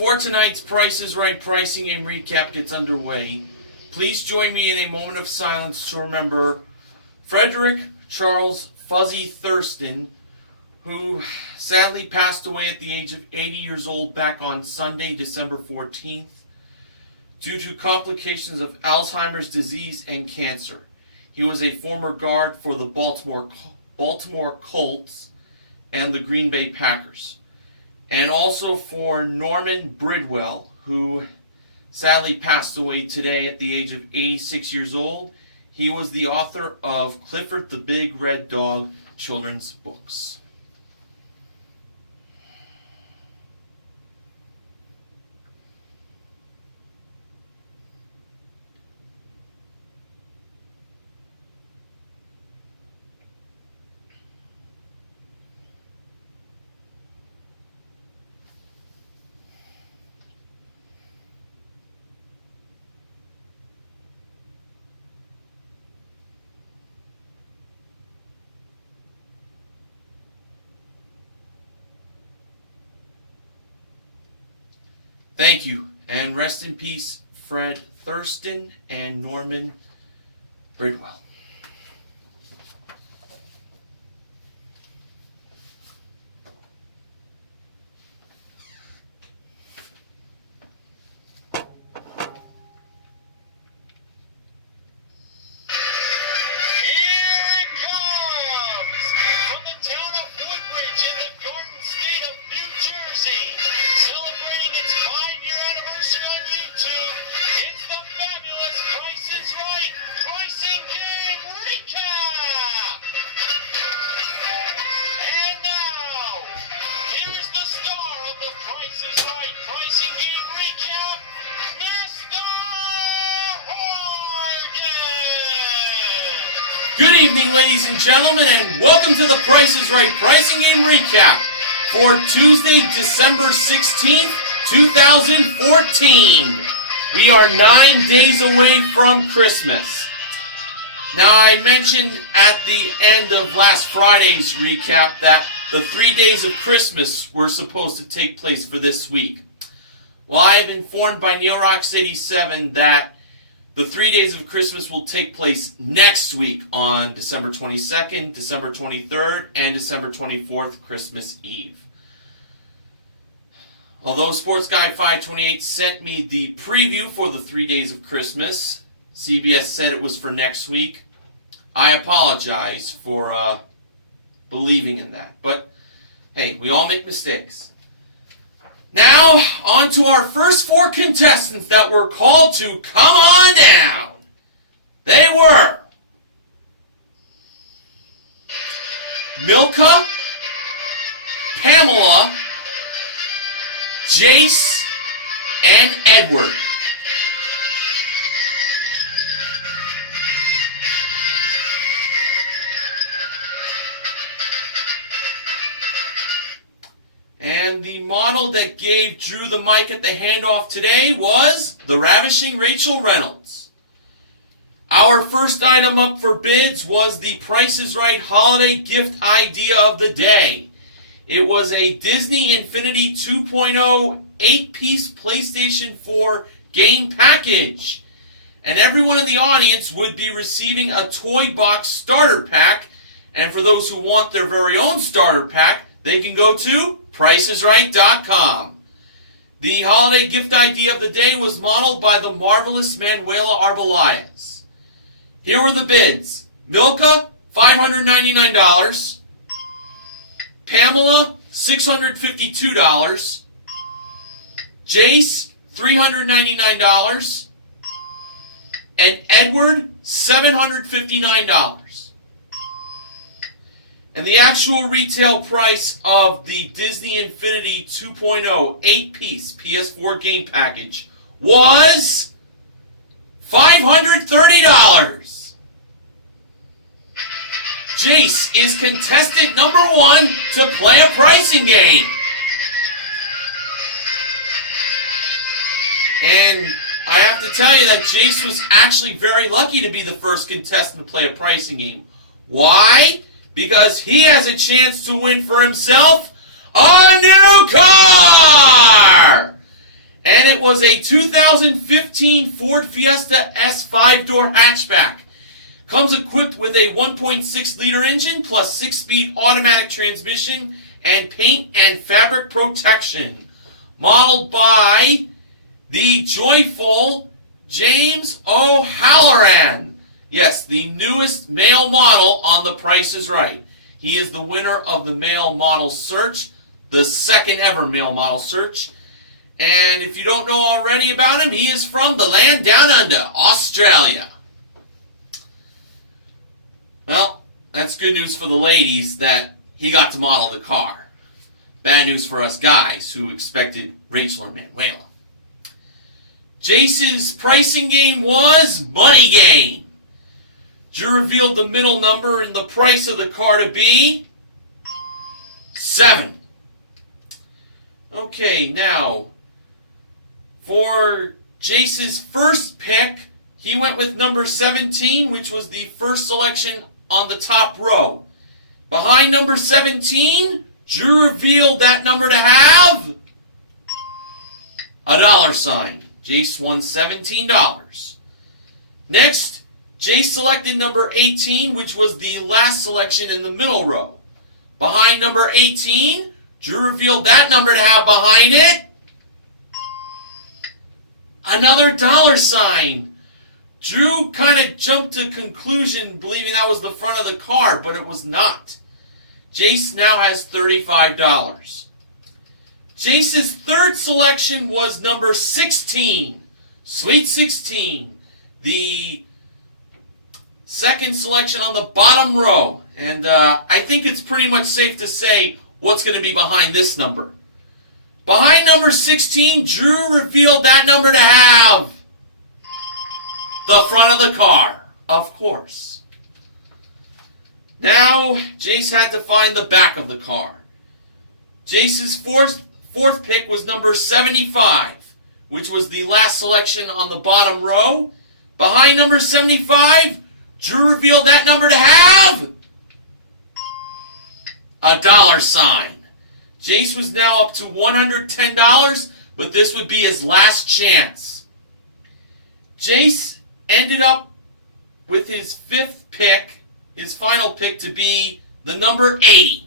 before tonight's Price is Right pricing game recap gets underway, please join me in a moment of silence to remember Frederick Charles Fuzzy Thurston, who sadly passed away at the age of 80 years old back on Sunday, December 14th, due to complications of Alzheimer's disease and cancer. He was a former guard for the Baltimore Colts and the Green Bay Packers, and also for Norman Bridwell, who sadly passed away today at the age of 86 years old. He was the author of Clifford the Big Red Dog children's books. Thank you, and rest in peace, Fred Thurston and Norman Bridwell. Good evening, ladies and gentlemen, and welcome to the Price is Right Pricing Game Recap for Tuesday, December 16th, 2014. We are 9 days away from Christmas. Now, I mentioned at the end of last Friday's recap that the 3 days of Christmas were supposed to take place for this week. Well, I have been informed by NeilRocks87 that the 3 days of Christmas will take place next week on December 22nd, December 23rd, and December 24th, Christmas Eve. Although Sports Guy 528 sent me the preview for the 3 days of Christmas, CBS said it was for next week. I apologize for believing in that. But, hey, we all make mistakes. Now, on to our first four contestants that were called to come on down. They were Milka, Pamela, Jace, and Edward. And the model that gave Drew the mic at the handoff today was the ravishing Rachel Reynolds. Our first item up for bids was the Price is Right holiday gift idea of the day. It was a Disney Infinity 2.0 8-piece PlayStation 4 game package. And everyone in the audience would be receiving a toy box starter pack. And for those who want their very own starter pack, they can go to PricesRight.com. The holiday gift idea of the day was modeled by the marvelous Manuela Arbelayes. Here were the bids. Milka, $599. Pamela, $652. Jace, $399. And Edward, $759. And the actual retail price of the Disney Infinity 2.0 8-piece PS4 game package was $530. Jace is contestant number one to play a pricing game. And I have to tell you that Jace was actually very lucky to be the first contestant to play a pricing game. Why? Because he has a chance to win for himself a new car! was a 2015 Ford Fiesta S 5-door hatchback. Comes equipped with a 1.6-liter engine plus 6-speed automatic transmission and paint and fabric protection. Modeled by the joyful James O'Halloran. Yes, the newest male model on The Price is Right. He is the winner of the male model search, the second ever male model search. And if you don't know already about him, he is from the land down under, Australia. Well, that's good news for the ladies that he got to model the car. Bad news for us guys who expected Rachel or Manuela. Jace's pricing game was Money Game. Drew revealed the middle number and the price of the car to be 7. Okay, now, for Jace's first pick, he went with number 17, which was the first selection on the top row. Behind number 17, Drew revealed that number to have a dollar sign. Jace won $17. Next, Jace selected number 18, which was the last selection in the middle row. Behind number 18, Drew revealed that number to have behind it another dollar sign. Drew kind of jumped to conclusion believing that was the front of the car, but it was not. Jace now has $35. Jace's third selection was number 16, Sweet 16, the second selection on the bottom row. And I think it's pretty much safe to say what's going to be behind this number. Behind number 16, Drew revealed that number to have the front of the car, of course. Now, Jace had to find the back of the car. Jace's fourth pick was number 75, which was the last selection on the bottom row. Behind number 75, Drew revealed that number to have a dollar sign. Jace was now up to $110, but this would be his last chance. Jace ended up with his fifth pick, his final pick, to be the number 80,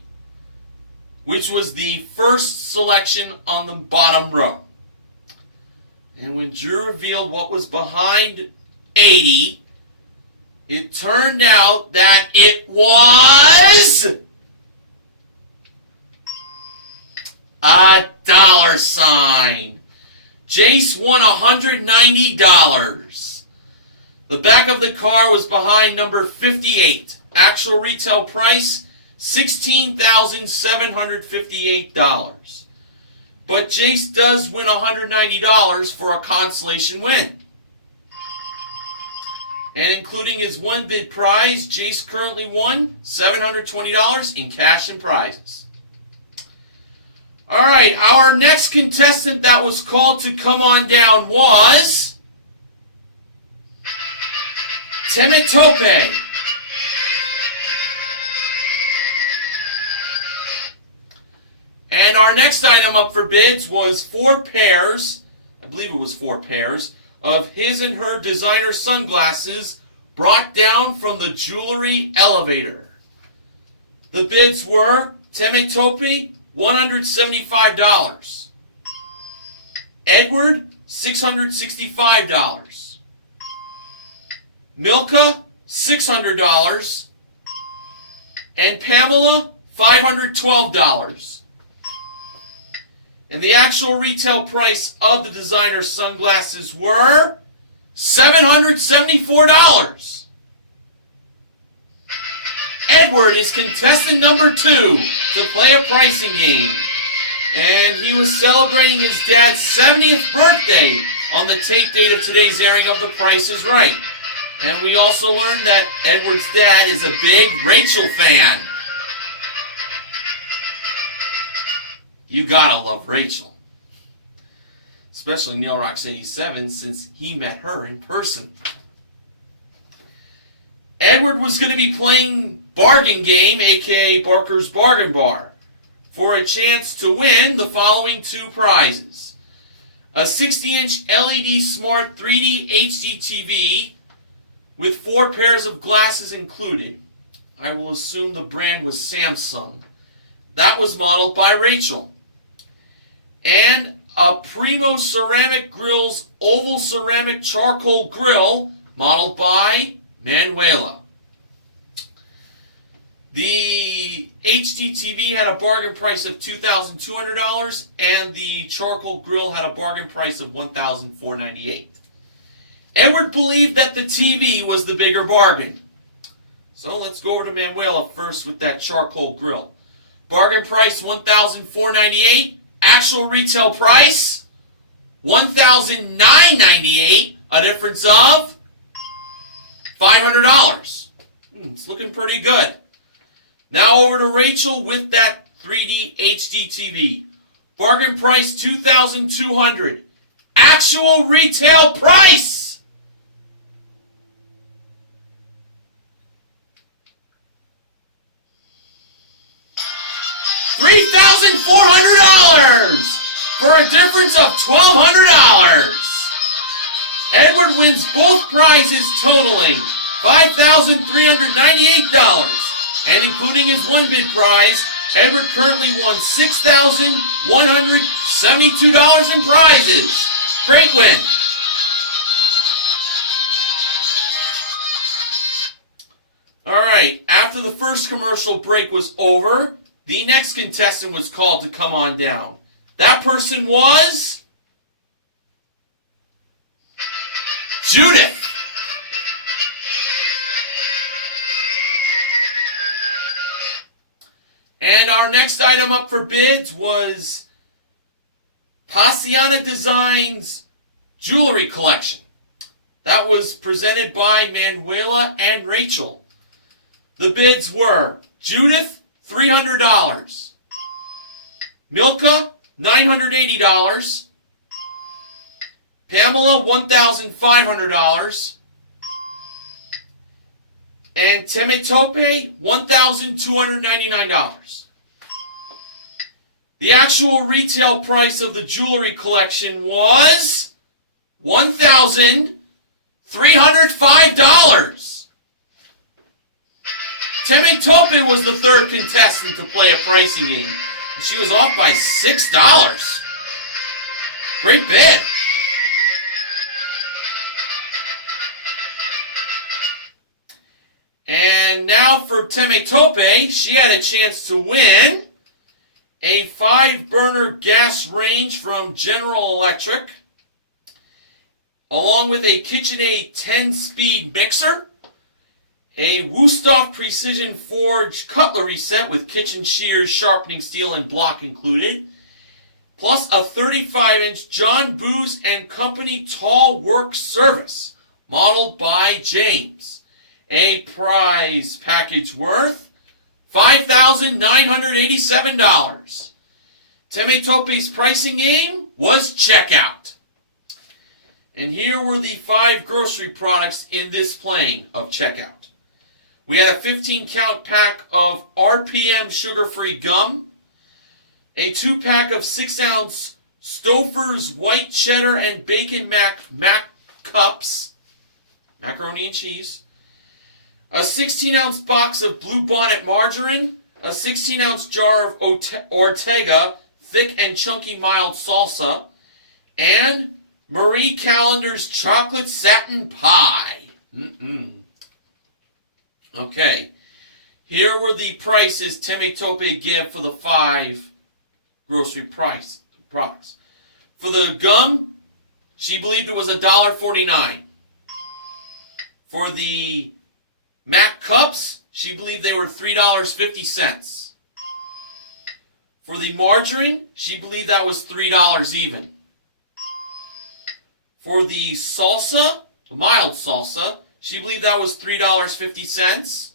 which was the first selection on the bottom row. And when Drew revealed what was behind 80, it turned out that it was a dollar sign. Jace won $190. The back of the car was behind number 58. Actual retail price, $16,758. But Jace does win $190 for a consolation win. And including his one bid prize, Jace currently won $720 in cash and prizes. Alright, our next contestant that was called to come on down was Temetope. And our next item up for bids was 4 pairs, I believe it was 4 pairs, of his and her designer sunglasses brought down from the jewelry elevator. The bids were Temetope, $175. Edward, $665. Milka, $600. And Pamela, $512. And the actual retail price of the designer sunglasses were $774. Edward is contestant number 2 to play a pricing game. And he was celebrating his dad's 70th birthday on the tape date of today's airing of The Price is Right. And we also learned that Edward's dad is a big Rachel fan. You gotta love Rachel. Especially Neil Rocks 87 since he met her in person. Edward was going to be playing Bargain Game, aka Barker's Bargain Bar, for a chance to win the following 2 prizes. a 60-inch LED Smart 3D HD TV with 4 pairs of glasses included. I will assume the brand was Samsung. That was modeled by Rachel. And a Primo Ceramic Grills oval ceramic charcoal grill modeled by Manuela. The HD TV had a bargain price of $2,200 and the charcoal grill had a bargain price of $1,498. Edward believed that the TV was the bigger bargain. So let's go over to Manuela first with that charcoal grill. Bargain price $1,498. Actual retail price $1,998. A difference of $500. It's looking pretty good. Now over to Rachel with that 3D HD TV. Bargain price $2,200. Actual retail price $3,400 for a difference of $1,200. Edward wins both prizes totaling $5,398. And including his one bid prize, Edward currently won $6,172 in prizes. Great win. Alright, after the first commercial break was over, the next contestant was called to come on down. That person was Judith. And our next item up for bids was Paciana Designs Jewelry Collection. That was presented by Manuela and Rachel. The bids were Judith, $300. Milka, $980. Pamela, $1,500. And Temetope, $1,299. The actual retail price of the jewelry collection was $1,305. Temetope was the third contestant to play a pricing game. She was off by $6. Great bid. And now for Temetope, she had a chance to win a 5-burner gas range from General Electric, along with a KitchenAid 10-speed mixer, a Wusthof Precision Forge cutlery set with kitchen shears, sharpening steel, and block included, plus a 35-inch John Boos & Company tall work service, modeled by James. A prize package worth $5,987. Temetope's pricing game was checkout. And here were the 5 grocery products in this playing of checkout. We had a 15-count pack of RPM sugar-free gum, a 2-pack of 6-ounce Stouffer's white cheddar and bacon mac cups, macaroni and cheese, a 16-ounce box of Blue Bonnet margarine, a 16-ounce jar of Ortega thick and chunky mild salsa, and Marie Callender's chocolate satin pie. Okay, here were the prices Temetope gave for the 5 grocery products. For the gum, she believed it was $1.49. For the Mac cups, she believed they were $3.50. For the margarine, she believed that was $3 even. For the salsa, the mild salsa, she believed that was $3.50.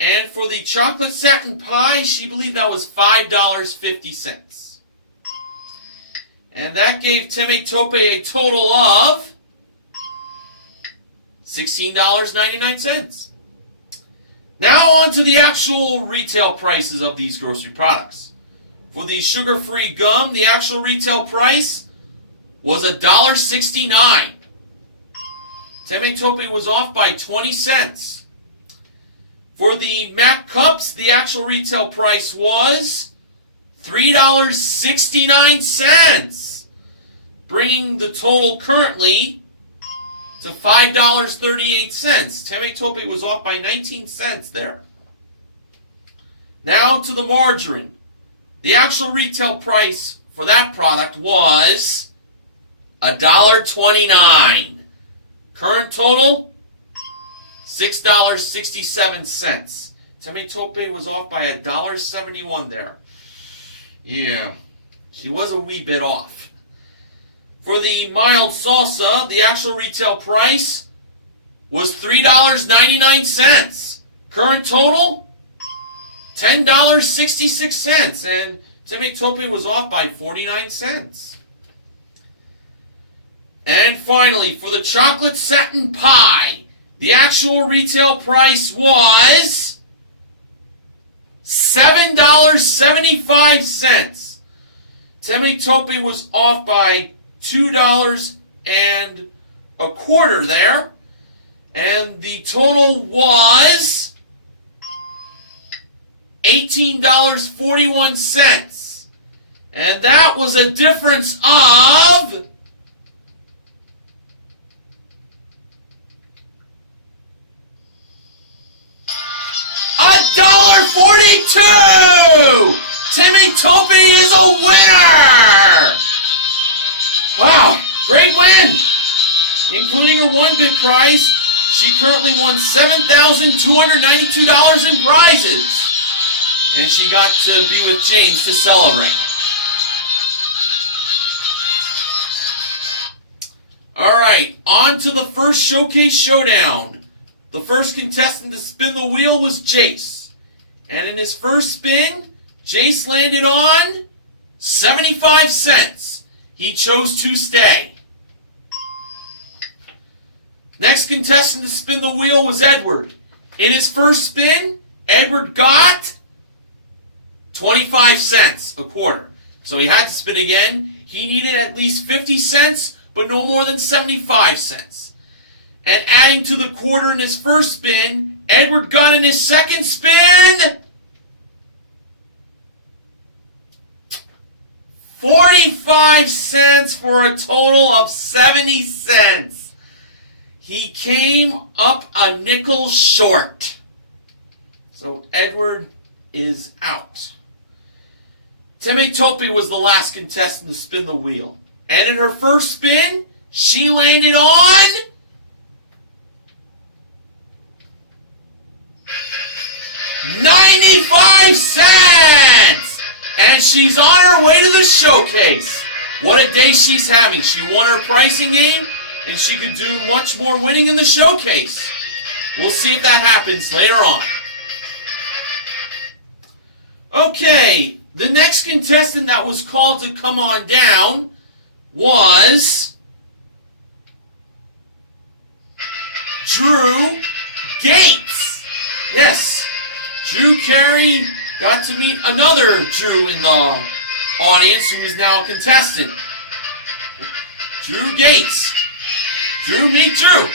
And for the chocolate satin pie, she believed that was $5.50. And that gave Temetope a total of $16.99. Now on to the actual retail prices of these grocery products. For the sugar-free gum, the actual retail price, was $1.69. Temetope was off by 20 cents. For the Mac Cups, the actual retail price was $3.69, bringing the total currently to $5.38. Temetope was off by 19 cents there. Now to the margarine. The actual retail price for that product was $1.29. Current total, $6.67. Temetope was off by $1.71 there. Yeah, she was a wee bit off. For the mild salsa, the actual retail price was $3.99. Current total, $10.66. And Temetope was off by 49 cents. And finally, for the chocolate satin pie, the actual retail price was $7.75. Temetope was off by $2.25 there. And the total was $18.41. And that was a difference of $1.42! Temetope is a winner! Wow, great win! Including her one bid prize, she currently won $7,292 in prizes. And she got to be with James to celebrate. Alright, on to the first showcase showdown. The first contestant to spin the wheel was Jace. And in his first spin, Jace landed on 75 cents. He chose to stay. Next contestant to spin the wheel was Edward. In his first spin, Edward got 25 cents, a quarter. So he had to spin again. He needed at least 50 cents, but no more than 75 cents. And adding to the quarter in his first spin, Edward got in his second spin 45 cents for a total of 70 cents. He came up a nickel short. So Edward is out. Temetope was the last contestant to spin the wheel. And in her first spin, she landed on 95 cents! And she's on her way to the showcase. What a day she's having. She won her pricing game, and she could do much more winning in the showcase. We'll see if that happens later on. Okay, the next contestant that was called to come on down was Drew Gates. Yes, Drew Carey got to meet another Drew in the audience who is now a contestant. Drew Gates. Drew, meet Drew.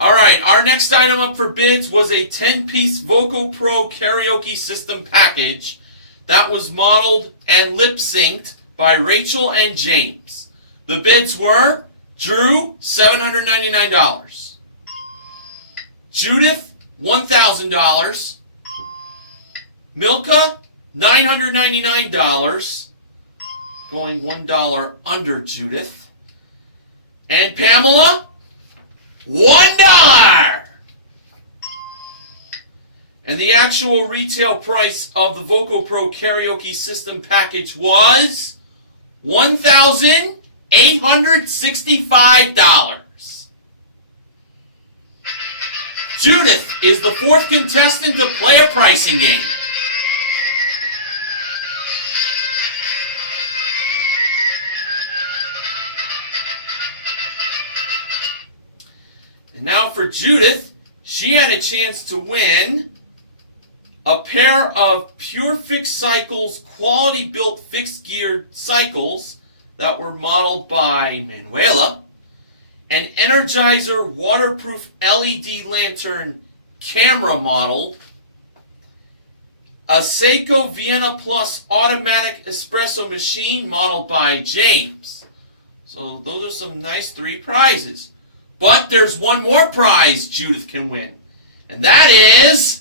Alright, our next item up for bids was a 10-piece Voco Pro karaoke system package that was modeled and lip-synced by Rachel and James. The bids were Drew, $799. Judith, $1,000. Milka, $999. Going $1 under Judith. And Pamela, $1! And the actual retail price of the Voco Pro karaoke system package was $1,865. Judith is the fourth contestant to play a pricing game. And now for Judith, she had a chance to win a pair of Pure Fix Cycles quality built fixed geared cycles that were modeled by Manuela, an Energizer waterproof LED lantern camera model, a Seiko Vienna Plus automatic espresso machine modeled by James. So those are some nice 3 prizes. But there's one more prize Judith can win. And that is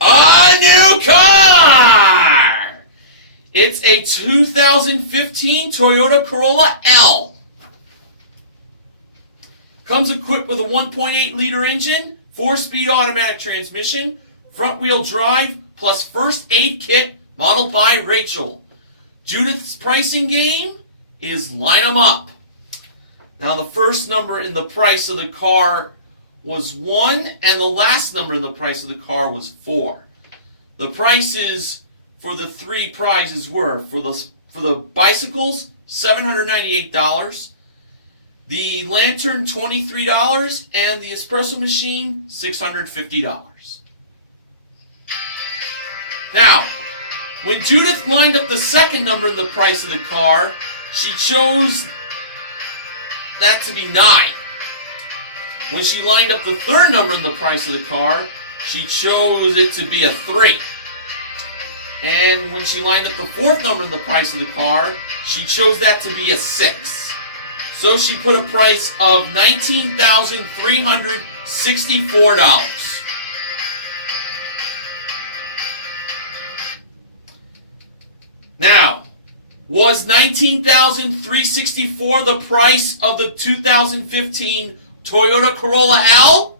a new car! It's a 2015 Toyota Corolla L. Comes equipped with a 1.8-liter engine, 4-speed automatic transmission, front-wheel drive, plus first aid kit modeled by Rachel. Judith's pricing game is line 'em up. Now the first number in the price of the car was 1, and the last number in the price of the car was 4. The prices for the 3 prizes were, for the bicycles, $798, the lantern, $23, and the espresso machine, $650. Now, when Judith lined up the second number in the price of the car, she chose that to be 9. When she lined up the third number in the price of the car, she chose it to be a 3. And when she lined up the fourth number in the price of the car, she chose that to be a 6. So she put a price of $19,364. Now, was $19,364 the price of the 2015 Toyota Corolla L?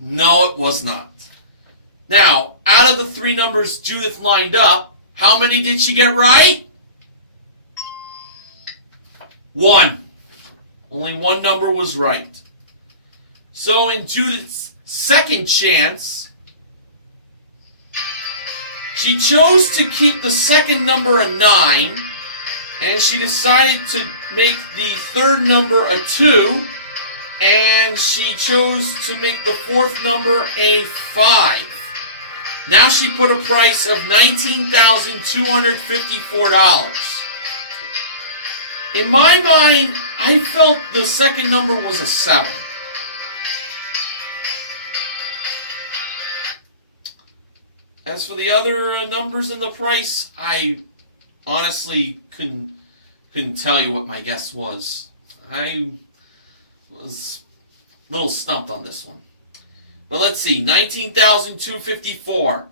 No, it was not. Now, out of the 3 numbers Judith lined up, how many did she get right? 1. Only 1 number was right. So in Judith's second chance, she chose to keep the second number a 9, and she decided to make the third number a 2, and she chose to make the fourth number a 5. Now she put a price of $19,254. In my mind, I felt the second number was a 7. As for the other numbers in the price, I honestly couldn't tell you what my guess was. I was a little stumped on this one. Now let's see, $19,254.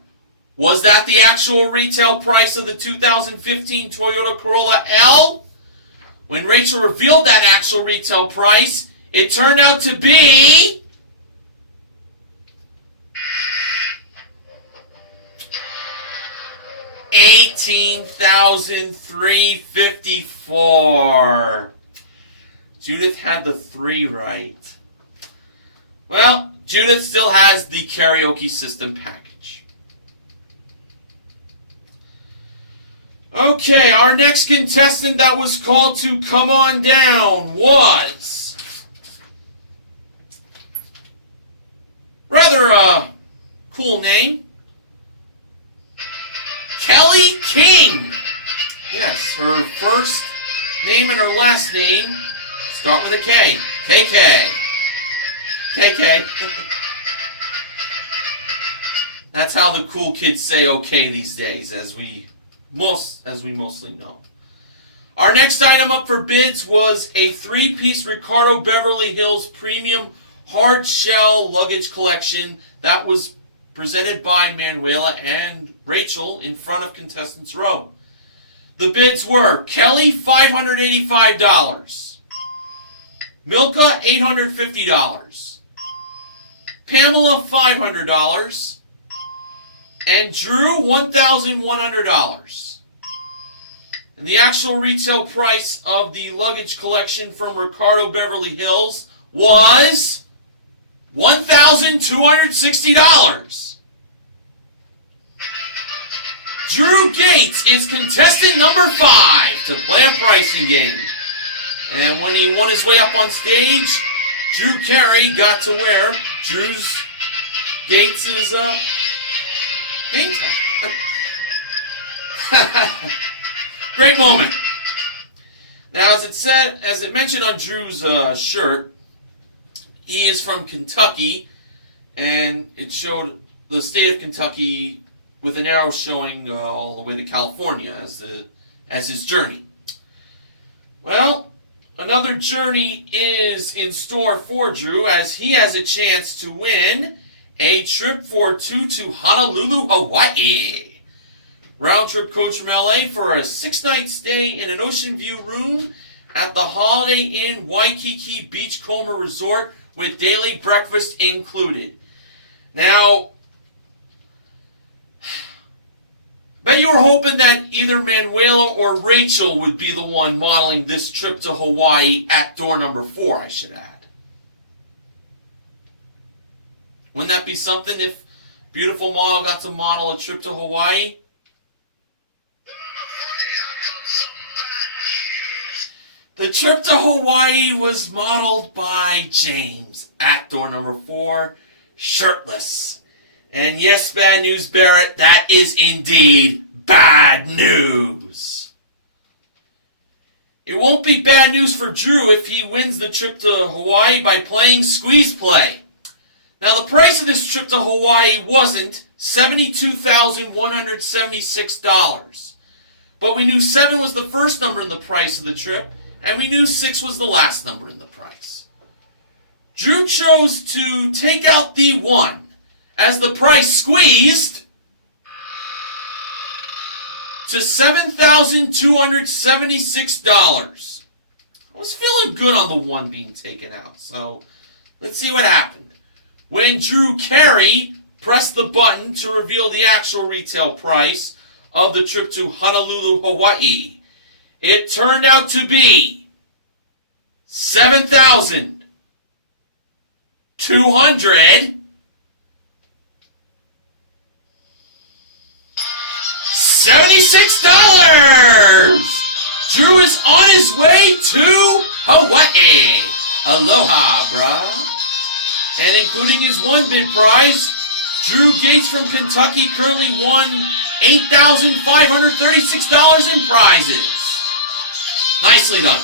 Was that the actual retail price of the 2015 Toyota Corolla L? When Rachel revealed that actual retail price, it turned out to be $18,354. Judith had the 3 right. Well, Judith still has the karaoke system package. Okay, our next contestant that was called to come on down was rather a cool name, Kelly King. Yes, her first name and her last name start with a K. KK. KK. That's how the cool kids say okay these days, as we mostly know. Our next item up for bids was a 3-piece Ricardo Beverly Hills Premium Hard Shell Luggage Collection that was presented by Manuela and Rachel in front of Contestants Row. The bids were Kelly, $585. Milka, $850. Pamela, $500. And Drew, $1,100. And the actual retail price of the luggage collection from Ricardo Beverly Hills was $1,260. Drew Gates is contestant number 5 to play a pricing game. And when he won his way up on stage, Drew Carey got to wear Gates' Game time. Great moment. Now, as it mentioned on Drew's shirt, he is from Kentucky, and it showed the state of Kentucky with an arrow showing all the way to California as his journey. Well, another journey is in store for Drew, as he has a chance to win a trip for two to Honolulu, Hawaii. Round-trip coach from LA for a 6-night stay in an ocean view room at the Holiday Inn Waikiki Beachcomber Resort with daily breakfast included. Now, bet you were hoping that either Manuela or Rachel would be the one modeling this trip to Hawaii at door number 4, I should add. Wouldn't that be something if beautiful model got to model a trip to Hawaii? The trip to Hawaii was modeled by James at door number 4, shirtless. And yes, Bad News Barrett, that is indeed bad news. It won't be bad news for Drew if he wins the trip to Hawaii by playing squeeze play. Now, the price of this trip to Hawaii wasn't $72,176. But we knew 7 was the first number in the price of the trip, and we knew 6 was the last number in the price. Drew chose to take out the 1, as the price squeezed to $7,276. I was feeling good on the 1 being taken out, so let's see what happened. When Drew Carey pressed the button to reveal the actual retail price of the trip to Honolulu, Hawaii, it turned out to be $7,276. Drew is on his way to Hawaii. Aloha, brah. And including his 1 bid prize, Drew Gates from Kentucky currently won $8,536 in prizes. Nicely done.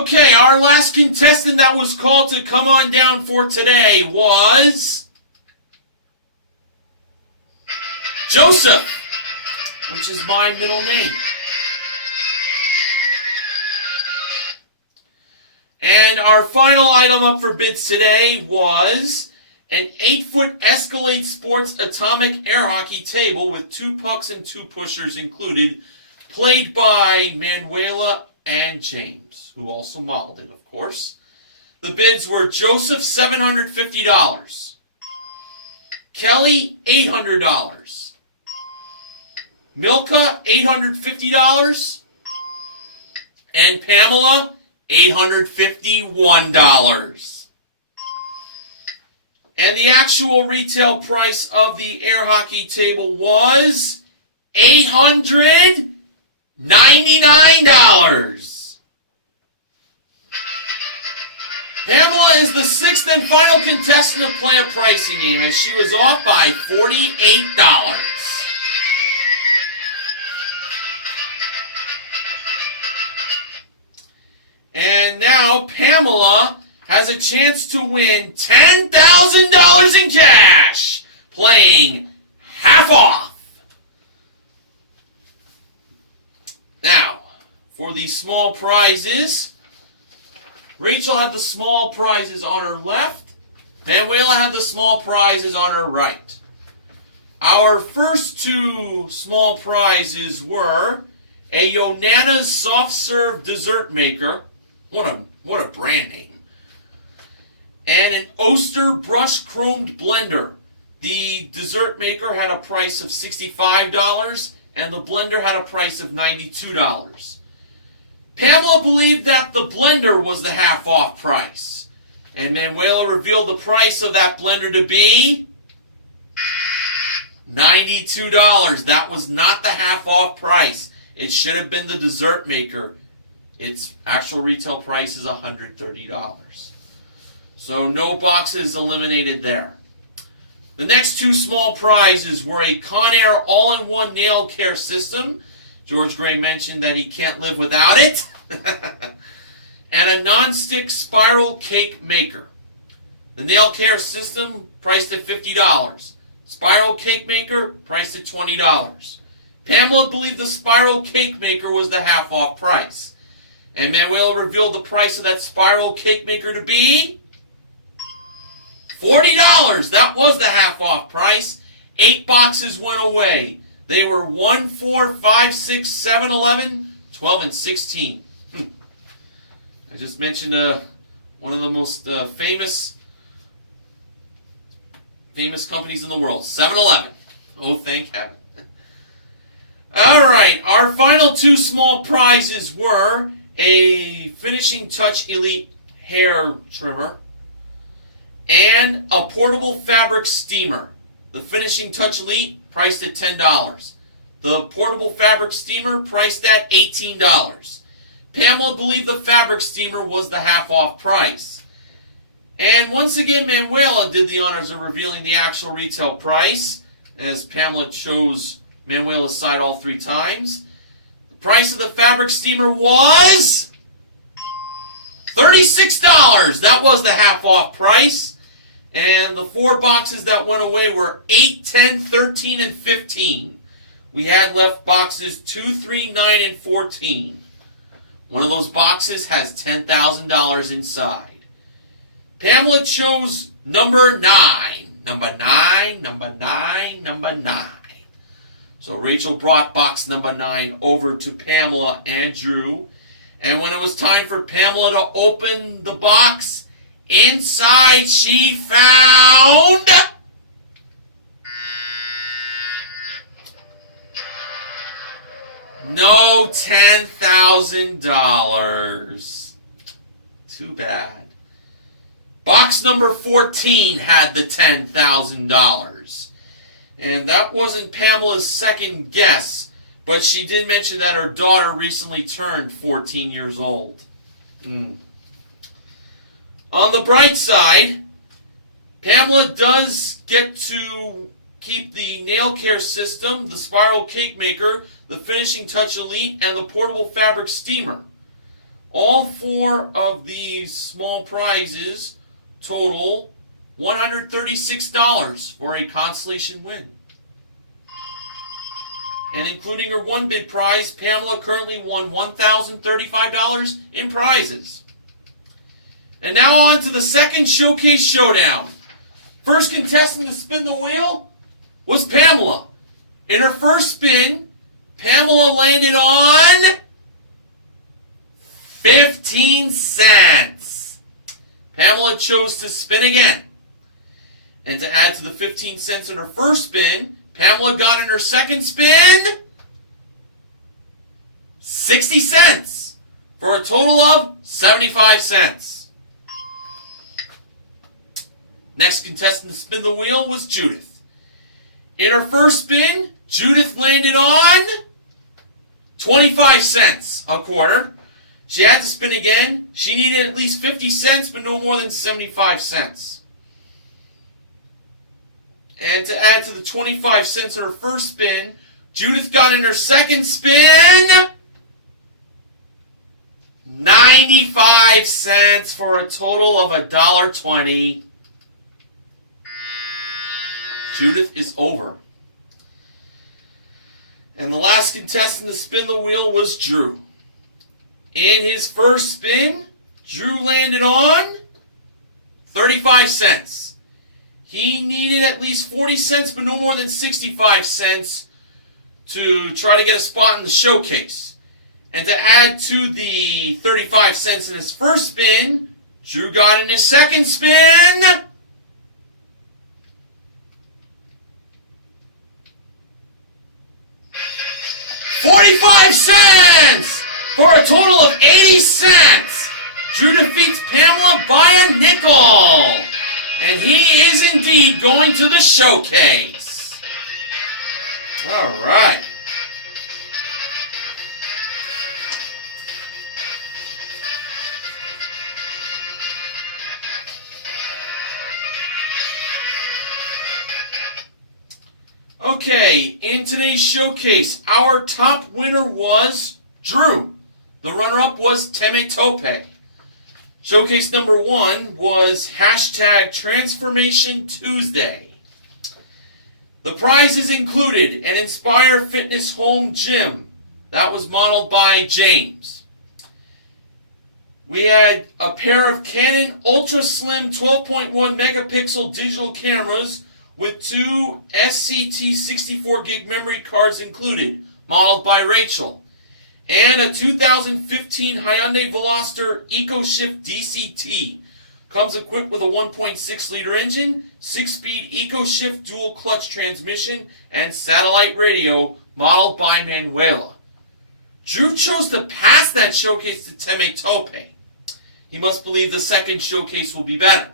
Okay, our last contestant that was called to come on down for today was Joseph, which is my middle name. And our final item up for bids today was an 8-foot Escalade Sports Atomic Air Hockey table with 2 pucks and 2 pushers included, played by Manuela and James, who also modeled it, of course. The bids were Joseph, $750. Kelly, $800. Milka, $850. And Pamela, $851. And the actual retail price of the air hockey table was $899. Pamela is the 6th and final contestant to play a pricing game, as she was off by $48. And now Pamela has a chance to win $10,000 in cash, playing half off. Now, for the small prizes, Rachel had the small prizes on her left, Manuela had the small prizes on her right. Our first 2 small prizes were a Yonana's soft serve dessert maker. What a brand name. And an Oster brush chromed blender. The dessert maker had a price of $65 and the blender had a price of $92. Pamela believed that the blender was the half off price. And Manuela revealed the price of that blender to be $92. That was not the half off price. It should have been the dessert maker. Its actual retail price is $130. So no boxes eliminated there. The next two small prizes were a Conair all-in-one nail care system. George Gray mentioned that he can't live without it. And a non-stick spiral cake maker. The nail care system priced at $50. Spiral cake maker priced at $20. Pamela believed the spiral cake maker was the half-off price. And Manuel revealed the price of that spiral cake maker to be $40. That was the half-off price. 8 boxes went away. They were 1, 4, 5, 6, 7, 11, 12, and 16. I just mentioned one of the most famous companies in the world, 7-Eleven. Oh, thank heaven. All right, our final two small prizes were a Finishing Touch Elite hair trimmer and a portable fabric steamer. The Finishing Touch Elite priced at $10. The portable fabric steamer priced at $18. Pamela believed the fabric steamer was the half-off price. And once again, Manuela did the honors of revealing the actual retail price, as Pamela chose Manuela's side all 3 times. The price of the fabric steamer was $36. That was the half-off price. And the 4 boxes that went away were 8, 10, 13, and 15. We had left boxes 2, 3, 9, and 14. One of those boxes has $10,000 inside. Pamela chose number 9. Number 9, number 9, number 9. So Rachel brought box number 9 over to Pamela and Drew. And when it was time for Pamela to open the box, inside she found no $10,000. Too bad. Box number 14 had the $10,000. And that wasn't Pamela's second guess, but she did mention that her daughter recently turned 14 years old. On the bright side, Pamela does get to keep the nail care system, the spiral cake maker, the Finishing Touch Elite, and the portable fabric steamer. All 4 of these small prizes total $136 for a consolation win. And including her 1 bid prize, Pamela currently won $1,035 in prizes. And now on to the second showcase showdown. First contestant to spin the wheel was Pamela. In her first spin, Pamela landed on 15 cents. Pamela chose to spin again. And to add to the 15 cents in her first spin, Pamela got in her second spin 60 cents for a total of 75 cents. Next contestant to spin the wheel was Judith. In her first spin, Judith landed on 25 cents a quarter. She had to spin again. She needed at least 50 cents, but no more than 75 cents. And to add to the 25 cents in her first spin, Judith got in her second spin 95 cents for a total of $1.20. Judith is over. And the last contestant to spin the wheel was Drew. In his first spin, Drew landed on 35 cents. He needed at least 40 cents, but no more than 65 cents to try to get a spot in the showcase. And to add to the 35 cents in his first spin, Drew got in his second spin 45 cents for a total of 80 cents. Drew defeats Pamela by a nickel. And he is indeed going to the showcase. All right. Okay, in today's showcase, our top winner was Drew. The runner-up was Teme Tope. Showcase number 1 was hashtag Transformation Tuesday. The prizes included an Inspire Fitness Home Gym. That was modeled by James. We had a pair of Canon Ultra Slim 12.1 megapixel digital cameras with 2 SCT 64 gig memory cards included, modeled by Rachel. And a 2015 Hyundai Veloster EcoShift DCT. Comes equipped with a 1.6 liter engine, 6-speed EcoShift dual clutch transmission, and satellite radio, modeled by Manuela. Drew chose to pass that showcase to Teme Tope. He must believe the second showcase will be better.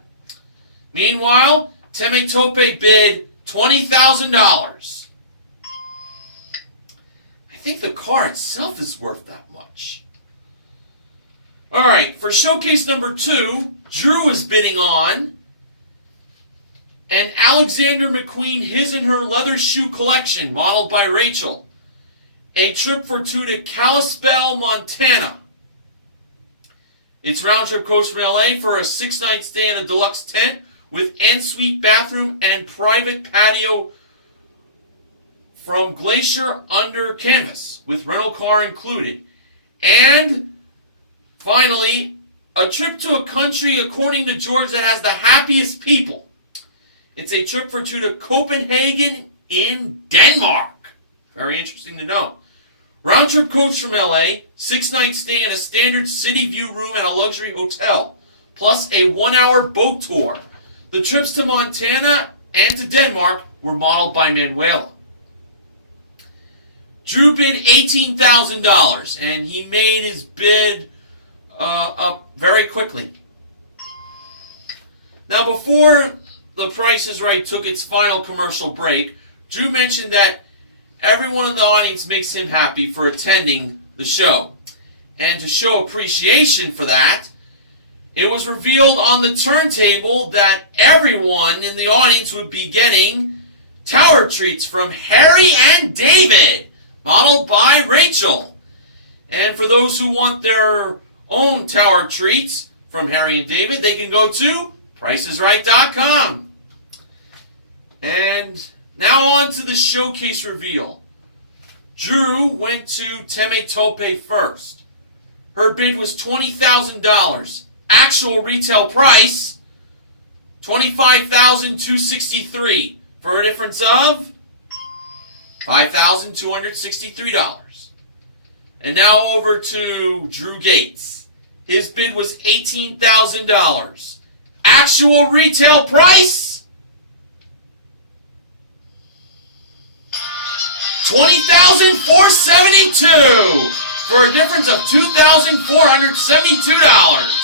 Meanwhile, Teme Tope bid $20,000. I think the car itself is worth that much. Alright, for showcase number 2, Drew is bidding on an Alexander McQueen His and Her Leather Shoe Collection, modeled by Rachel. A trip for 2 to Kalispell, Montana. It's round-trip coach from LA for a 6-night stay in a deluxe tent with ensuite bathroom and private patio from Glacier under canvas, with rental car included. And finally, a trip to a country, according to George, that has the happiest people. It's a trip for 2 to Copenhagen in Denmark. Very interesting to know. Round-trip coach from LA, 6-night stay in a standard city view room at a luxury hotel, plus a 1-hour boat tour. The trips to Montana and to Denmark were modeled by Manuela. Drew bid $18,000, and he made his bid up very quickly. Now, before The Price is Right took its final commercial break, Drew mentioned that everyone in the audience makes him happy for attending the show. And to show appreciation for that, it was revealed on the turntable that everyone in the audience would be getting tower treats from Harry and David, modeled by Rachel. And for those who want their own tower treats from Harry and David, they can go to PricesRight.com. And now on to the showcase reveal. Drew went to Teme Tope first. Her bid was $20,000. Actual retail price, $25,263, for a difference of $5,263. And now over to Drew Gates. His bid was $18,000. Actual retail price, $20,472, for a difference of $2,472.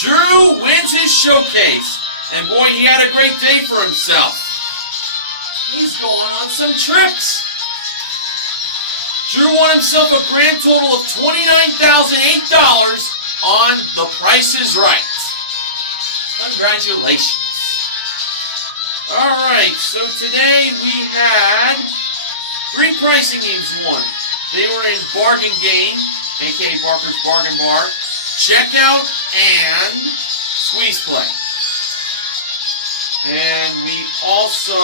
Drew wins his showcase, and boy, he had a great day for himself. He's going on some trips. Drew won himself a grand total of $29,008 on The Price is Right. Congratulations. Alright, so today we had 3 pricing games won. They were in Bargain Game, aka Barker's Bargain Bar, Checkout, and Squeeze Play. And we also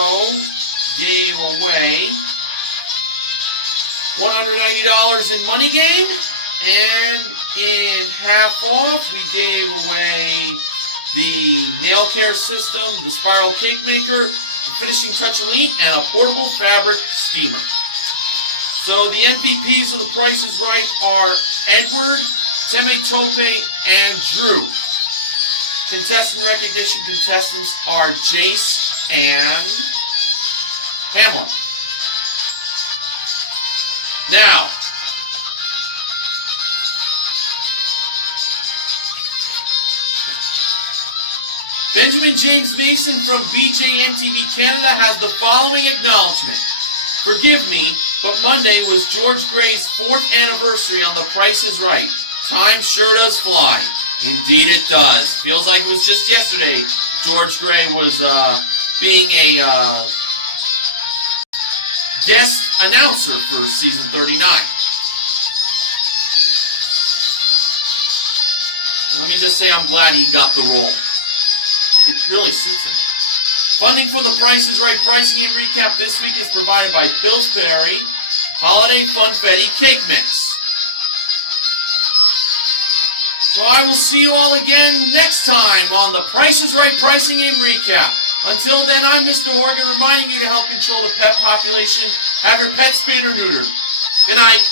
gave away $190 in Money Game, and in half off we gave away the nail care system, the spiral cake maker, the finishing touch elite, and a portable fabric steamer. So the MVPs of The Price is Right are Edward, Teme Tope, and Drew. Contestant recognition contestants are Jace and Pamela. Now, Benjamin James Mason from BJMTV Canada has the following acknowledgement. Forgive me, but Monday was George Gray's 4th anniversary on The Price is Right. Time sure does fly. Indeed it does. Feels like it was just yesterday George Gray was being a guest announcer for season 39. Let me just say I'm glad he got the role. It really suits him. Funding for the Price is Right Pricing and Recap this week is provided by Pillsbury Holiday Funfetti Cake Mix. So I will see you all again next time on the Price is Right Pricing and Recap. Until then, I'm Mr. Horgan reminding you to help control the pet population. Have your pet spayed or neutered. Good night.